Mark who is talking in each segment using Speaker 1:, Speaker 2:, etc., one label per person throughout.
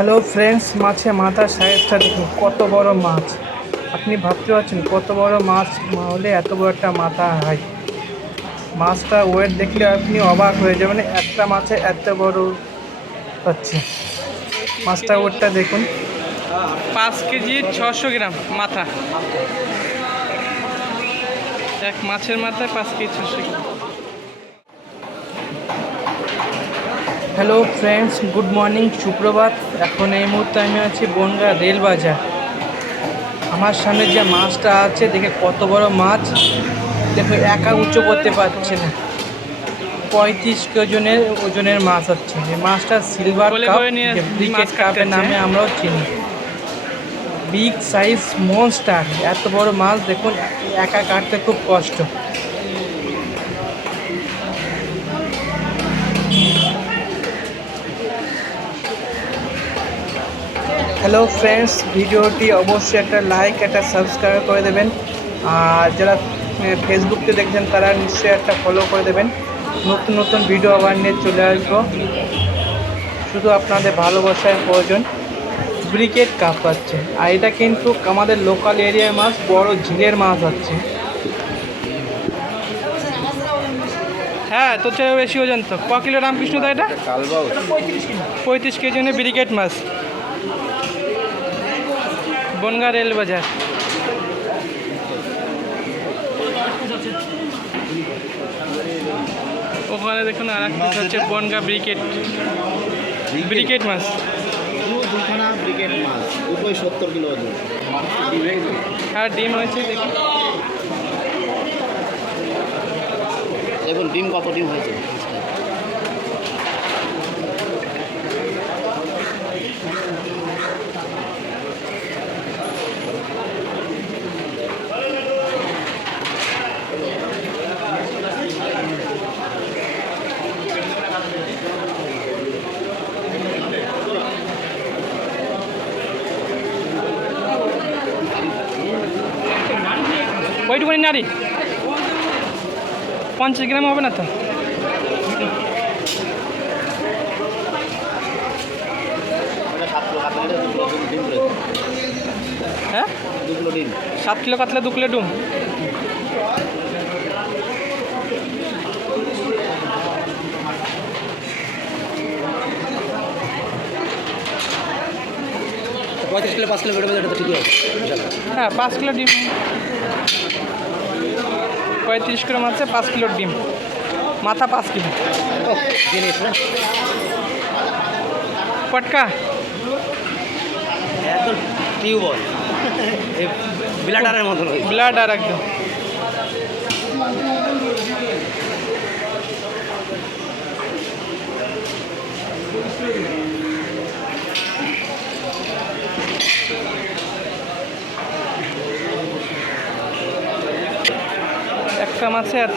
Speaker 1: Hello friends মাছে মাথা সাইজটা দেখুন, কত বড় মাছ। আপনি ভাবতে পারছেন কত বড় মাছ হলে এত বড় একটা মাথা হয় মাছটা ওয়েট দেখলে আপনি অবাক হয়ে যাবেন একটা মাছে এত বড় হচ্ছে। মাছটা ওয়েটটা দেখুন। পাঁচ কেজি ছশো গ্রাম মাথা। এক মাছের মাথায় পাঁচ কেজি ছশো gram. Hello friends good morning সুপ্রভাত। এখন এই মুহূর্তে আমি আছি বনগা রেল বাজার আমার সামনে যে মাছটা আছে দেখে কত বড় মাছ। দেখো একা উঁচু করতে পারছে না। পঁয়ত্রিশ ওজনের ওজনের মাছ হচ্ছে। এই মাছটা সিলভার কাপের নামে আমরাও চিনি। বিগ সাইজ মনস্টার এত বড় মাছ দেখুন একা কাটতে খুব কষ্ট। হ্যালো ফ্রেন্ডস ভিডিওটি অবশ্যই একটা লাইক একটা সাবস্ক্রাইব করে দেবেন। আর যারা ফেসবুকতে দেখছেন তারা নিশ্চয়ই একটা ফলো করে দেবেন। নতুন নতুন ভিডিও আবার নিয়ে চলে আসব। শুধু আপনাদের ভালোবাসার প্রয়োজন। ব্রিকেট কাপ পাচ্ছে আর এটা কিন্তু আমাদের লোকাল এরিয়ার মাছ বড় ঝিলের মাছ হচ্ছে হ্যাঁ তোর চেয়ে বেশি ওজন তো। ক কিলো রামকৃষ্ণ দা এটা? পঁয়ত্রিশ কেজি ব্রিকেট মাছ। বনগা রেল বাজার। ওখানে দেখুন আর একটা হচ্ছে বনগা ব্রিকেট। ব্রিকেট। মাছ।
Speaker 2: দুখানা ব্রিগেড মাছ দুটোই সত্তর কিলো ওজন।
Speaker 1: আর ডিম হয়েছে দেখুন।
Speaker 2: দেখুন ডিম কত ডিম হয়েছে?
Speaker 1: ওইটুকুনি নারী। পঞ্চাশ গ্রাম হবে না তো?
Speaker 2: সাত কিলো কাতলা দু কিলো
Speaker 1: হ্যাঁ? সাত কিলো কাতলা দু কিলো ডুম।
Speaker 2: পঁয়ত্রিশ কিলো পাঁচ কিলো বেড়ে ঠিকই আছে।
Speaker 1: হ্যাঁ পাঁচ কিলো ডিম। পঁয়ত্রিশ কিলো মাছে পাঁচ কিলোর ডিম। মাথা পাঁচ কিলো। পটকা?
Speaker 2: হয়েছে।
Speaker 1: ব্লাড আর একদম একটা মাছে এত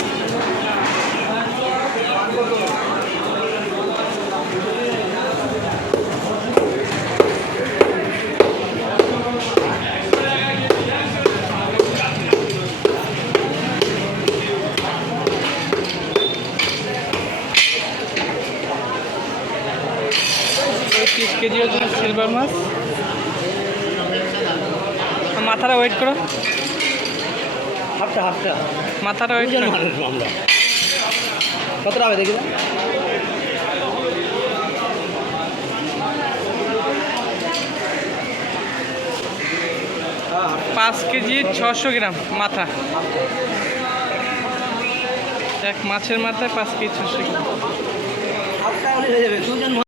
Speaker 1: পঁয়ত্রিশ কেজি ওজন সিলভার মাছ। মাথাটা ওয়েট করো।
Speaker 2: হাফটা হাফটা।
Speaker 1: মাথাটা ওয়েট করো।
Speaker 2: আমরা। কতটা হবে দেখি
Speaker 1: পাঁচ কেজি ছশো গ্রাম মাথা।
Speaker 3: এক মাছের মাথায় পাঁচ কেজি ছশো গ্রাম।